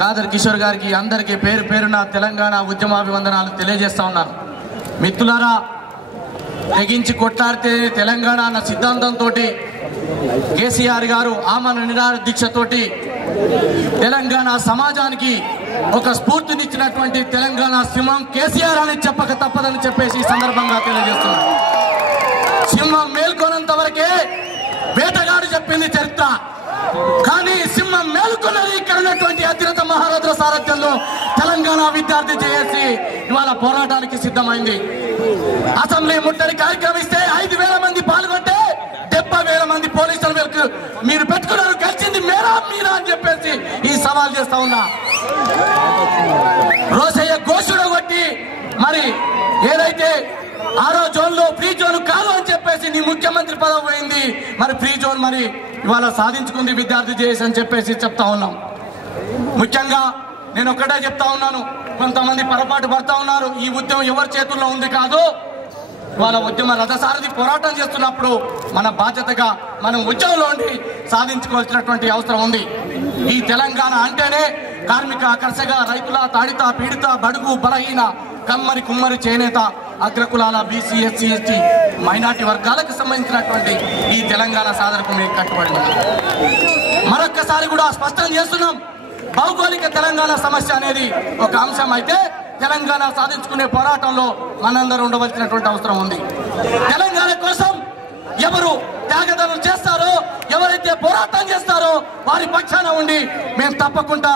గాదర్ కిషోర్ గారికి అందరికీ పేరు పేరున తెలంగాణ ఉద్యమాభివందనాలు తెలియజేస్తా ఉన్నాను. మిత్రులారా, తెగించి కొట్లాడితే తెలంగాణ అన్న సిద్ధాంతంతో కేసీఆర్ గారు ఆమరణ నిరాహార దీక్షతోటి తెలంగాణ సమాజానికి ఒక స్ఫూర్తినిచ్చినటువంటి తెలంగాణ సింహం కేసీఆర్ అని చెప్పక తప్పదని చెప్పేసి ఈ సందర్భంగా తెలియజేస్తున్నాను. సింహం మేల్కొనంత వరకే వేటగాడు చెప్పింది చరిత్ర, కానీ సింహం మేలుకున్నది ఇక్కడ ఉన్నటువంటి అతిరథ మహారాజుల సారథ్యంలో తెలంగాణ విద్యార్థి చేసి ఇవాళ పోరాటానికి సిద్ధమైంది. అసెంబ్లీ ముట్టడి కార్యక్రమం ఇస్తే 5,000 మంది పాల్గొంటే 70,000 మంది పోలీసులు మీరు పెట్టుకున్నారు, కలిసింది మీరా అని చెప్పేసి ఈ సవాల్ చేస్తా ఉన్నా. రోసయ్య ఘోషుడు కొట్టి మరి ఏదైతే ఆరో జోన్ లో ఫ్రీ జోన్ కాదు అని చెప్పేసి నీ ముఖ్యమంత్రి పదవి పోయింది, మరి ఫ్రీ జోన్ మరి ఇవాళ సాధించుకుంది విద్యార్థి చేసి అని చెప్పేసి చెప్తా ఉన్నాం. ముఖ్యంగా నేను ఒక్కటే చెప్తా ఉన్నాను, కొంతమంది పొరపాటు పడతా ఉన్నారు. ఈ ఉద్యమం ఎవరి చేతుల్లో ఉంది కాదు, వాళ్ళ ఉద్యమ రథసారథి పోరాటం చేస్తున్నప్పుడు మన బాధ్యతగా మనం ఉద్యమంలో ఉండి సాధించుకోవాల్సినటువంటి అవసరం ఉంది. ఈ తెలంగాణ అంటేనే కార్మిక, కర్షక, రైతుల, తాడిత, పీడిత, బడుగు, బలహీన, కమ్మరి, కుమ్మరి, చేనేత, అగ్రకులాల, బీసీ, ఎస్సీ, ఎస్టీ, మైనార్టీ వర్గాలకు సంబంధించినటువంటి ఈ తెలంగాణ సాధనకు మేము కట్టుబడి ఉన్నాం. మరొక్కసారి కూడా స్పష్టం చేస్తున్నాం, భౌగోళిక తెలంగాణ సమస్య అనేది ఒక అంశం అయితే తెలంగాణ సాధించుకునే పోరాటంలో మనందరూ ఉండవలసినటువంటి అవసరం ఉంది. తెలంగాణ కోసం ఎవరు త్యాగదానం చేస్తారో, ఎవరైతే పోరాటం చేస్తారో వారి పక్షాన ఉండి మేము తప్పకుండా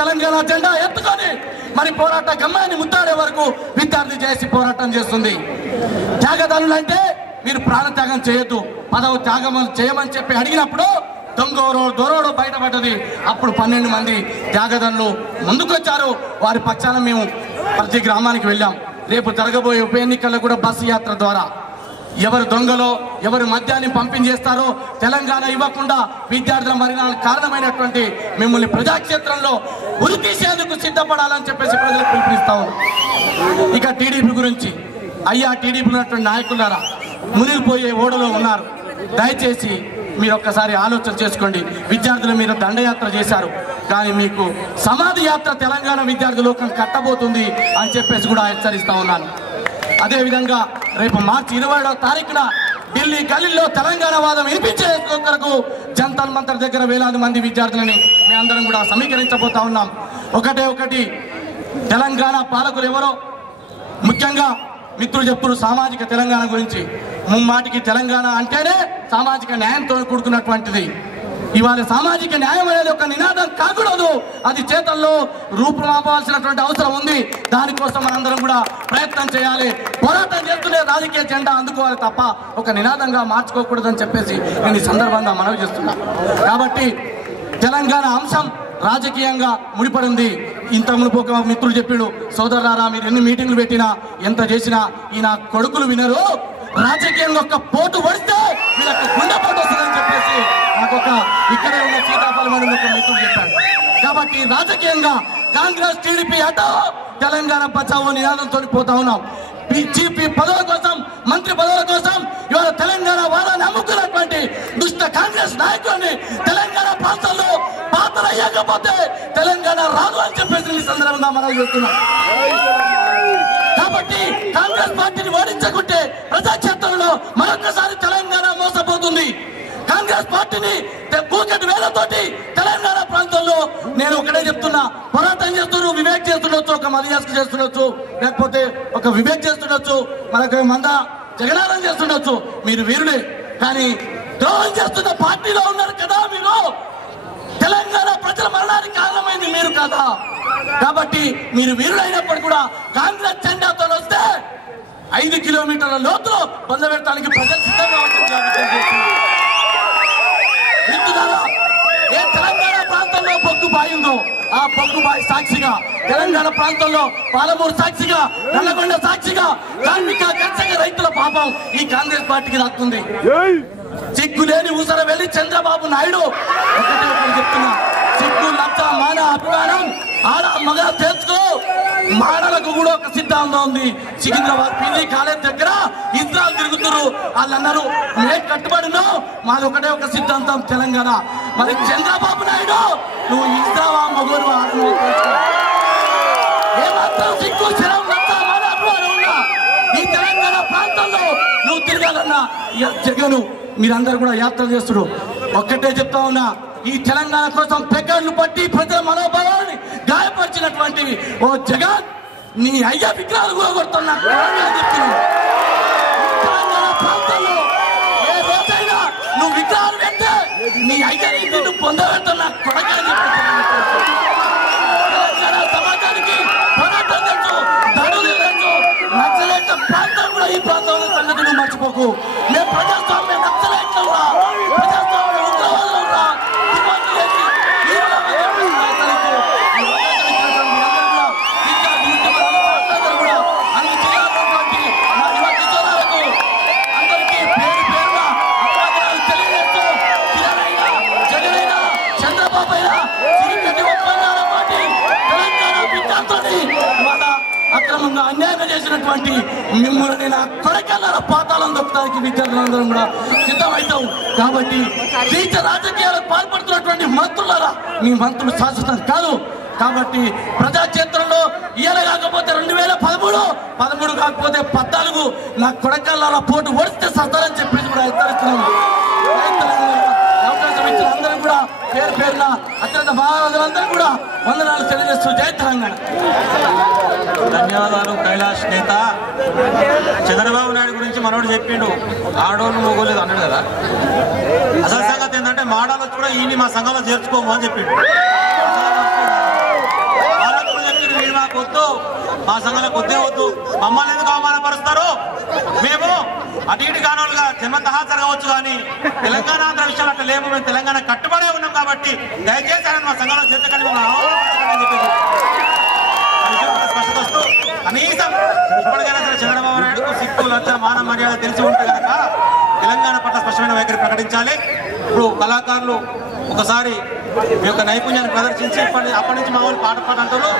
తెలంగాణ జెండా ఎత్తుకొని మరి పోరాట గమ్యాన్ని ముద్దాడే వరకు విద్యార్థి చేసి పోరాటం చేస్తుంది. త్యాగదానులు అంటే మీరు ప్రాణత్యాగం చేయొద్దు, పదవి త్యాగం చేయమని చెప్పి అడిగినప్పుడు దొరోడో బయటపడ్డది. అప్పుడు 12 మంది త్యాగదానులు ముందుకొచ్చారు. వారి పక్షాన మేము ప్రతి గ్రామానికి వెళ్ళాం. రేపు జరగబోయే ఉప ఎన్నికల్లో కూడా బస్సు యాత్ర ద్వారా ఎవరు దొంగలో, ఎవరు మద్యాన్ని పంపించేస్తారో, తెలంగాణ ఇవ్వకుండా విద్యార్థుల మరణాలకు కారణమైనటువంటి మిమ్మల్ని ప్రజాక్షేత్రంలో ఉరి తీసేందుకు సిద్ధపడాలని చెప్పేసి ప్రజలకు పిలుపునిస్తా ఉన్నాం. ఇక టీడీపీ గురించి, అయ్యా టీడీపీ ఉన్నటువంటి నాయకులారా, మునిగిపోయే ఓడలో ఉన్నారు. దయచేసి మీరు ఒక్కసారి ఆలోచన చేసుకోండి. విద్యార్థులు మీరు దండయాత్ర చేశారు, కానీ మీకు సమాధి యాత్ర తెలంగాణ విద్యార్థి లోకం కట్టబోతుంది అని చెప్పేసి కూడా హెచ్చరిస్తా ఉన్నాను. అదేవిధంగా రేపు మార్చి 20వ తారీఖున ఢిల్లీ గల్లీలో తెలంగాణ వాదం వినిపించే కొరకు జంతర్ మంతర్ దగ్గర వేలాది మంది విద్యార్థులని మీ అందరం కూడా సమీకరించబోతా ఉన్నాం. ఒకటి తెలంగాణ పాలకులు ఎవరో, ముఖ్యంగా మిత్రులు చెప్తున్నారు సామాజిక తెలంగాణ గురించి. ముమ్మాటికి తెలంగాణ అంటేనే సామాజిక న్యాయంతో కూడుకున్నటువంటిది. ఇవాళ సామాజిక న్యాయం అనేది ఒక నినాదం కాకూడదు, అది చేతల్లో రూపుమాపాల్సినటువంటి అవసరం ఉంది. దానికోసం మనందరం కూడా ప్రయత్నం చేయాలి. పోరాటం చేస్తూనే రాజకీయ జెండా అందుకోవాలి తప్ప ఒక నినాదంగా మార్చుకోకూడదని చెప్పేసి నేను ఈ సందర్భంగా మనవి చేస్తున్నా. కాబట్టి తెలంగాణ అంశం రాజకీయంగా ముడిపడింది. ఇంత మునుపు ఒక మిత్రులు చెప్పాడు, సోదరులారా మీరు ఎన్ని మీటింగ్లు పెట్టినా ఎంత చేసినా ఈ నా కొడుకులు వినరు, రాజకీయంగా ఒక పోటు పడితే వీళ్ళకి గుండెపోటు వస్తుందని చెప్పేసి నాకు ఇక్కడే ఉన్న సీతాఫలం అని ఒక మిత్రుడు చెప్పాడు. కాబట్టి రాజకీయంగా కాంగ్రెస్, టీడీపీ అటో తెలంగాణ బచావో నినాదంతో పోతా ఉన్నాం. చీపీ పదవుల కోసం, మంత్రి పదవుల కోసం ఇవాళ తెలంగాణ వాదాన్ని అమ్ముకున్నటువంటి దుష్ట కాంగ్రెస్ నాయకులని తెలంగాణ ప్రాంతాల్లో పాత్రయ్యకపోతే తెలంగాణ రాదు అని చెప్పేసి ఈ సందర్భంగా మనం చూస్తున్నాం. కాబట్టి కాంగ్రెస్ పార్టీని ఓడించకుంటే ప్రజాక్షేత్రంలో మరొకసారి తెలంగాణ మోసపోతుంది. కాంగ్రెస్ పార్టీని కూకటి వేలతోటి తెలంగాణ ప్రాంతంలో నేను ఒకటే చెప్తున్నా, పోరాటం చేస్తున్నారు, వివేక్ చేస్తుండొచ్చు, ఒక మదియాస్కి చేస్తుండొచ్చు, లేకపోతే ఒక వివేక్ చేస్తుండొచ్చు, మనకు జగనారం చేస్తుండొచ్చు, మీరు వీరుడే. కానీ ద్రోహం చేస్తున్న పార్టీలో ఉన్నారు కదా మీరు. తెలంగాణ ప్రజల మరణానికి కారణమైంది మీరు కదా. కాబట్టి మీరు వీరుడైనప్పుడు కూడా కాంగ్రెస్ జెండాతో వస్తే 5 కిలోమీటర్ల లోతులో పొందబెట్టడానికి ప్రజలు సిద్ధంగా ఉంటుంది. ఏ తెలంగాణ ప్రాంతంలో బొగ్గు బాయిందో ఆ బొగ్గు బాయి సాక్షిగా, తెలంగాణ ప్రాంతంలో పాలమూరు సాక్షిగా, నల్లగొండ సాక్షిగా కార్మిక, కర్షక, రైతుల పాపం ఈ కాంగ్రెస్ పార్టీకి దక్కుతుంది. సిగ్గులేని ఊసర వెళ్ళి చంద్రబాబు నాయుడు ఒకటే చెప్తున్నా, సిగ్గు, లజ్జ, మాన, అభిమానం ఆడ మగ తెలుసుకో. మాడలకు కూడా ఒక సిద్ధాంతం ఉంది. సికింద్రాబాద్ పీజీ కాలేజ్ దగ్గర ఇస్రాయల్ తిరుగుతున్నారు. వాళ్ళు అన్నారు మేము కట్టుబడినాం, మాది ఒకటే ఒక సిద్ధాంతం తెలంగాణ. మరి చంద్రబాబు నాయుడు నువ్వు ఇస్రావా మగోరు ఆడను ఏమాత్రం సిగ్గు శరం ఉన్నా ఈ తెలంగాణ ప్రాంతంలో నువ్వు తిరగాలన్నా జగను మీరందరూ కూడా యాత్ర చేస్తున్నారు. ఒక్కటే చెప్తా ఉన్నా, ఈ తెలంగాణ కోసం పెక్కర్లు పట్టి ప్రజల మనోభావాన్ని గాయపరిచినటువంటి ఓ జగన్ నీ అయ్యా విగ్రహాలు కూడా కొడుతున్నా చెప్తున్నావు. తెలంగాణ ప్రాంతంలో ఏ రోజైనా నువ్వు విగ్రహాలు పెడితే నీ అయ్యని నిన్ను పొందబెడుతున్నా కొడగాని తెలంగాణ సమాజానికి పోరాటం తెలుసు, దడులు తెలుసు, నక్సలైట్ల ప్రాంతం కూడా ఈ ప్రాంతంలో సంగతి నువ్వు మర్చిపోకు. మేము ప్రజాస్వామ్య నక్సలైట్లు రా, ప్రజాస్వామ్య ఉగ్రవాదులు రా, అక్రమంగా అన్యాయంగా చేసినటువంటి మిమ్మల్ని నా కొడకల్లా పాతాళం దొక్కడానికి విద్యార్థులందరం కూడా సిద్ధమవుతాం. కాబట్టి నీచ రాజకీయాలకు పాల్పడుతున్నటువంటి మంత్రులారా, మీ మంత్రులు శాశ్వతం కాదు. కాబట్టి ప్రజాక్షేత్రంలో ఇయ్యాల కాకపోతే 2013 కాకపోతే 14 నా కొడకల్లా పోటు ఓడిస్తే సస్తారని చెప్పేసి కూడా హెచ్చరిస్తున్నాము. అవకాశం ఇచ్చిన అందరూ కూడా పేరు పేరున అత్యంత బాధలందరూ కూడా వందనాలు తెలియజేస్తూ జై తెలంగాణ. ధన్యవాదాలు. కైలాష్ నేత చంద్రబాబు నాయుడు గురించి మనోడు చెప్పిండు ఆడోళ్ళు మొగోలేదు అన్నాడు కదా. అసలు సంగతి ఏంటంటే మాడాలకు కూడా ఈయన మా సంఘంలో చేర్చుకోము అని చెప్పిండు. వాళ్ళకు కూడా చెప్పింది వీడు మాకు వద్దు, మా సంఘంలో వద్దే వద్దు, మమ్మల్ని ఎందుకు అవమానపరుస్తారు, మేము అటు ఇటు కానోళ్ళుగా జన్మతహా జరగవచ్చు కానీ తెలంగాణ ఆంధ్ర విషయాలు అట్లా లేము, మేము తెలంగాణ కట్టుబడే ఉన్నాం కాబట్టి దయచేసి ఆయన మా సంఘంలో చేర్చకండి, మమ్మల్ని అవమానపరచకండి అని చెప్పేసి స్పష్టత వస్తూ కనీసం ఇప్పటికైనా సరే చంద్రబాబు నాయుడుకు సిక్కు లజ్జ మాన మర్యాద తెలిసి ఉంటే కనుక తెలంగాణ పట్ల స్పష్టమైన వైఖరి ప్రకటించాలి. ఇప్పుడు కళాకారులు ఒకసారి మీ యొక్క నైపుణ్యాన్ని ప్రదర్శించి అప్పటి నుంచి మా వాళ్ళు పాట అంటారు.